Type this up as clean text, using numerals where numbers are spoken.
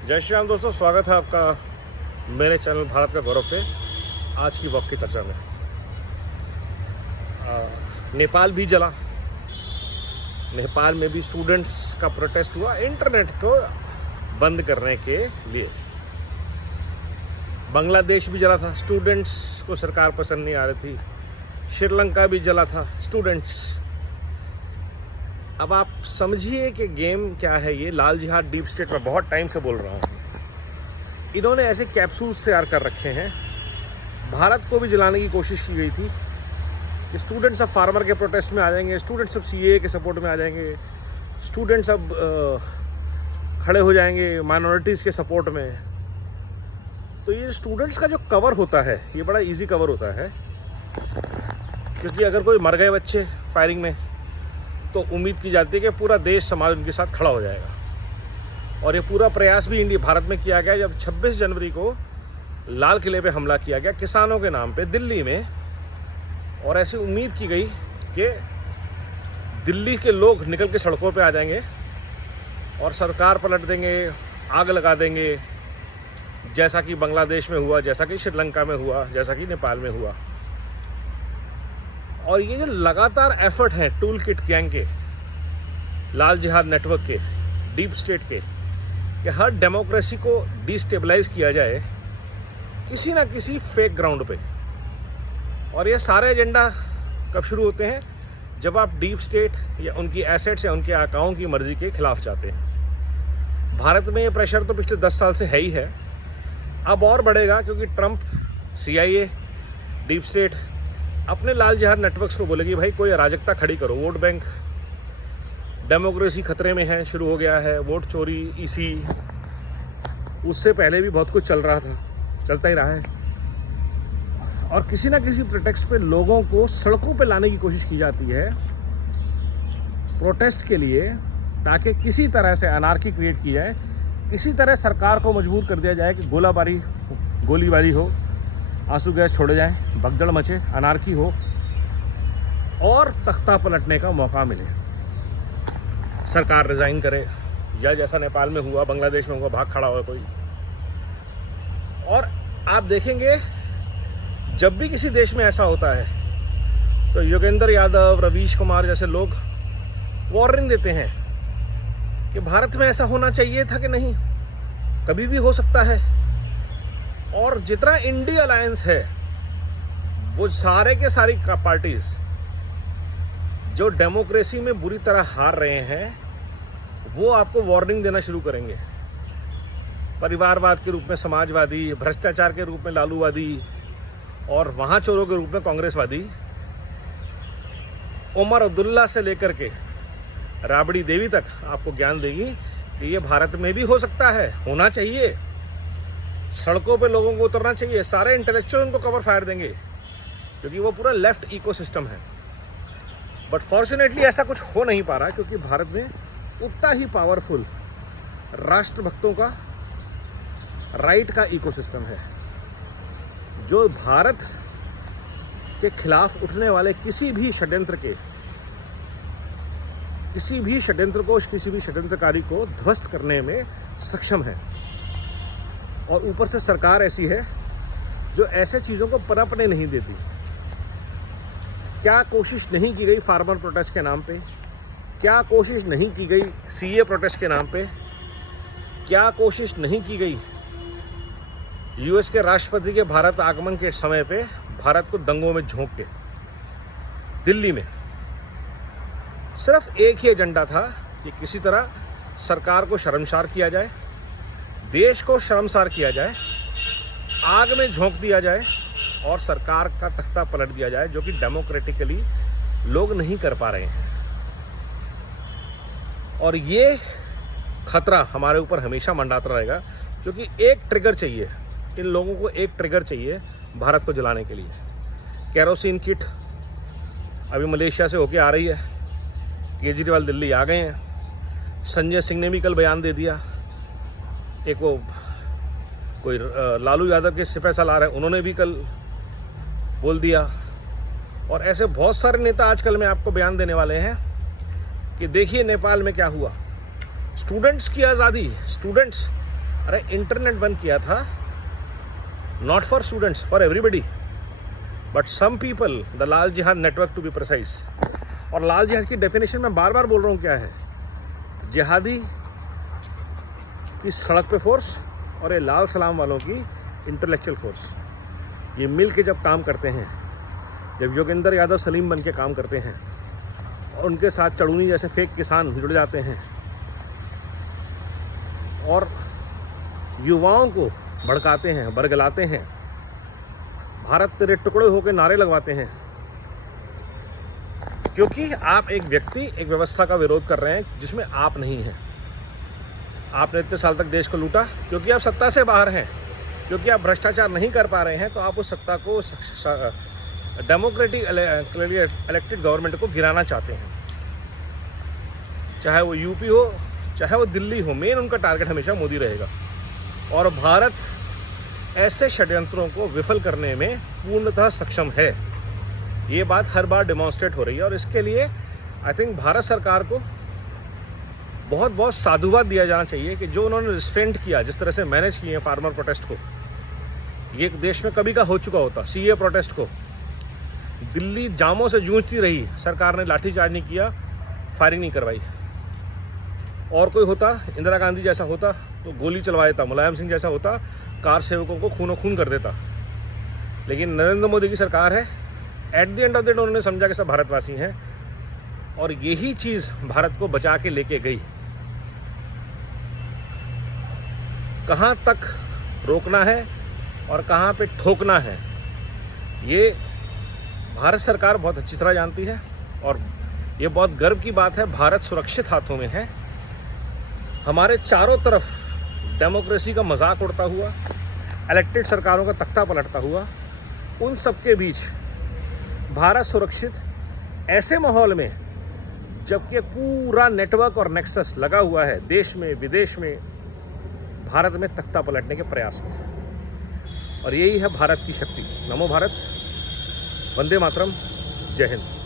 जय श्री राम दोस्तों, स्वागत है आपका मेरे चैनल भारत का गौरव पे। आज की वक्त की चर्चा में नेपाल भी जला। नेपाल में भी स्टूडेंट्स का प्रोटेस्ट हुआ इंटरनेट को बंद करने के लिए। बांग्लादेश भी जला था, स्टूडेंट्स को सरकार पसंद नहीं आ रही थी। श्रीलंका भी जला था, स्टूडेंट्स। अब आप समझिए कि गेम क्या है। ये लाल जिहाद डीप स्टेट में बहुत टाइम से बोल रहा हूँ। इन्होंने ऐसे कैप्सूल्स तैयार कर रखे हैं। भारत को भी जलाने की कोशिश की गई थी कि स्टूडेंट्स अब फार्मर के प्रोटेस्ट में आ जाएंगे, स्टूडेंट्स अब सीएए के सपोर्ट में आ जाएंगे, स्टूडेंट्स अब खड़े हो जाएंगे माइनॉरिटीज़ के सपोर्ट में। तो ये स्टूडेंट्स का जो कवर होता है ये बड़ा इजी कवर होता है, क्योंकि अगर कोई मर गए बच्चे फायरिंग में तो उम्मीद की जाती है कि पूरा देश समाज उनके साथ खड़ा हो जाएगा। और ये पूरा प्रयास भी इंडिया भारत में किया गया जब 26 जनवरी को लाल किले पे हमला किया गया किसानों के नाम पे दिल्ली में। और ऐसी उम्मीद की गई कि दिल्ली के लोग निकल के सड़कों पे आ जाएंगे और सरकार पलट देंगे, आग लगा देंगे, जैसा कि बांग्लादेश में हुआ, जैसा कि श्रीलंका में हुआ, जैसा कि नेपाल में हुआ। और ये जो लगातार एफर्ट हैं टूल किट गैंग के, लाल जिहाद नेटवर्क के, डीप स्टेट के, कि हर डेमोक्रेसी को डिस्टेबलाइज किया जाए किसी ना किसी फेक ग्राउंड पे। और ये सारे एजेंडा कब शुरू होते हैं? जब आप डीप स्टेट या उनकी एसेट्स या उनके आकाओं की मर्जी के खिलाफ जाते हैं। भारत में ये प्रेशर तो पिछले 10 साल से है ही है, अब और बढ़ेगा, क्योंकि ट्रंप, सीआईए, डीप स्टेट अपने लाल जिहाद नेटवर्क्स को बोलेगी भाई कोई अराजकता खड़ी करो। वोट बैंक, डेमोक्रेसी खतरे में है, शुरू हो गया है। वोट चोरी, ईसी, उससे पहले भी बहुत कुछ चल रहा था, चलता ही रहा है। और किसी ना किसी प्रोटेक्स्ट पे लोगों को सड़कों पे लाने की कोशिश की जाती है प्रोटेस्ट के लिए, ताकि किसी तरह से अनार्की क्रिएट की जाए, किसी तरह सरकार को मजबूर कर दिया जाए कि गोलीबारी हो, आंसू गैस छोड़े जाएं, भगदड़ मचे, अनार्की हो और तख्ता पलटने का मौका मिले। सरकार रिजाइन करे, या जैसा नेपाल में हुआ, बांग्लादेश में हुआ, भाग खड़ा हुआ कोई। और आप देखेंगे जब भी किसी देश में ऐसा होता है तो योगेंद्र यादव, रवीश कुमार जैसे लोग वार्निंग देते हैं कि भारत में ऐसा होना चाहिए था कि नहीं, कभी भी हो सकता है। और जितना इंडिया अलायंस है वो सारे के सारी पार्टीज जो डेमोक्रेसी में बुरी तरह हार रहे हैं वो आपको वार्निंग देना शुरू करेंगे। परिवारवाद के रूप में समाजवादी, भ्रष्टाचार के रूप में लालूवादी और वहां चोरों के रूप में कांग्रेसवादी। उमर अब्दुल्ला से लेकर के राबड़ी देवी तक आपको ज्ञान देगी कि ये भारत में भी हो सकता है, होना चाहिए। सड़कों पे लोगों को उतरना चाहिए। सारे इंटेलेक्चुअल उनको कवर फायर देंगे, क्योंकि वो पूरा लेफ्ट इकोसिस्टम है। बट फॉर्चुनेटली ऐसा कुछ हो नहीं पा रहा, क्योंकि भारत में उतना ही पावरफुल राष्ट्रभक्तों का, राइट का इकोसिस्टम है, जो भारत के खिलाफ उठने वाले किसी भी षड्यंत्रकारी को ध्वस्त करने में सक्षम है। और ऊपर से सरकार ऐसी है जो ऐसे चीज़ों को पनपने नहीं देती। क्या कोशिश नहीं की गई फार्मर प्रोटेस्ट के नाम पे? क्या कोशिश नहीं की गई सीए प्रोटेस्ट के नाम पे? क्या कोशिश नहीं की गई यूएस के राष्ट्रपति के भारत आगमन के समय पे भारत को दंगों में झोंक के? दिल्ली में सिर्फ एक ही एजेंडा था कि किसी तरह सरकार को शर्मसार किया जाए, देश को शर्मसार किया जाए, आग में झोंक दिया जाए और सरकार का तख्ता पलट दिया जाए, जो कि डेमोक्रेटिकली लोग नहीं कर पा रहे हैं। और ये खतरा हमारे ऊपर हमेशा मंडराता रहेगा, क्योंकि एक ट्रिगर चाहिए, इन लोगों को एक ट्रिगर चाहिए भारत को जलाने के लिए। केरोसिन किट अभी मलेशिया से होके आ रही है, केजरीवाल दिल्ली आ गए हैं, संजय सिंह ने भी कल बयान दे दिया, एक वो कोई लालू यादव के सिपह सालार है, उन्होंने भी कल बोल दिया। और ऐसे बहुत सारे नेता आजकल में आपको बयान देने वाले हैं कि देखिए नेपाल में क्या हुआ। स्टूडेंट्स की आज़ादी, स्टूडेंट्स अरे इंटरनेट बंद किया था, not for students, for everybody, but some people, the लाल जिहाद नेटवर्क टू बी प्रिसाइज। और लाल जिहाद की डेफिनेशन मैं बार बार बोल रहा हूँ क्या है, जिहादी की सड़क पे फोर्स और ये लाल सलाम वालों की इंटेलेक्चुअल फोर्स, ये मिल के जब काम करते हैं, जब योगेंद्र यादव सलीम बन के काम करते हैं और उनके साथ चड़ूनी जैसे फेक किसान जुड़ जाते हैं और युवाओं को भड़काते हैं, बरगलाते हैं, भारत तेरे टुकड़े होकर नारे लगवाते हैं, क्योंकि आप एक व्यक्ति, एक व्यवस्था का विरोध कर रहे हैं जिसमें आप नहीं हैं। आपने इतने साल तक देश को लूटा क्योंकि आप सत्ता से बाहर हैं, क्योंकि आप भ्रष्टाचार नहीं कर पा रहे हैं, तो आप उस सत्ता को, डेमोक्रेटिक इलेक्टेड गवर्नमेंट को गिराना चाहते हैं। चाहे वो यूपी हो, चाहे वो दिल्ली हो, मेन उनका टारगेट हमेशा मोदी रहेगा। और भारत ऐसे षड्यंत्रों को विफल करने में पूर्णतः सक्षम है। ये बात हर बार डेमोन्स्ट्रेट हो रही है और इसके लिए आई थिंक भारत सरकार को बहुत बहुत साधुवाद दिया जाना चाहिए कि जो उन्होंने रिस्ट्रेंट किया, जिस तरह से मैनेज किए हैं फार्मर प्रोटेस्ट को। ये देश में कभी का हो चुका होता, सीए प्रोटेस्ट को दिल्ली जामों से जूझती रही, सरकार ने लाठीचार्ज नहीं किया, फायरिंग नहीं करवाई। और कोई होता, इंदिरा गांधी जैसा होता तो गोली चलवा देता, मुलायम सिंह जैसा होता कार सेवकों को खूनो खून कर देता। लेकिन नरेंद्र मोदी की सरकार है, at the end of the day उन्होंने समझा कि सब भारतवासी हैं और यही चीज़ भारत को बचा के लेके गई। कहाँ तक रोकना है और कहाँ पे ठोकना है, ये भारत सरकार बहुत अच्छी तरह जानती है और ये बहुत गर्व की बात है। भारत सुरक्षित हाथों में है। हमारे चारों तरफ डेमोक्रेसी का मजाक उड़ता हुआ, इलेक्टेड सरकारों का तख्ता पलटता हुआ, उन सब के बीच भारत सुरक्षित ऐसे माहौल में, जबकि पूरा नेटवर्क और नेक्सस लगा हुआ है देश में विदेश में, भारत में तख्ता पलटने के प्रयास में। और यही है भारत की शक्ति। नमो भारत, वंदे मातरम, जय हिंद।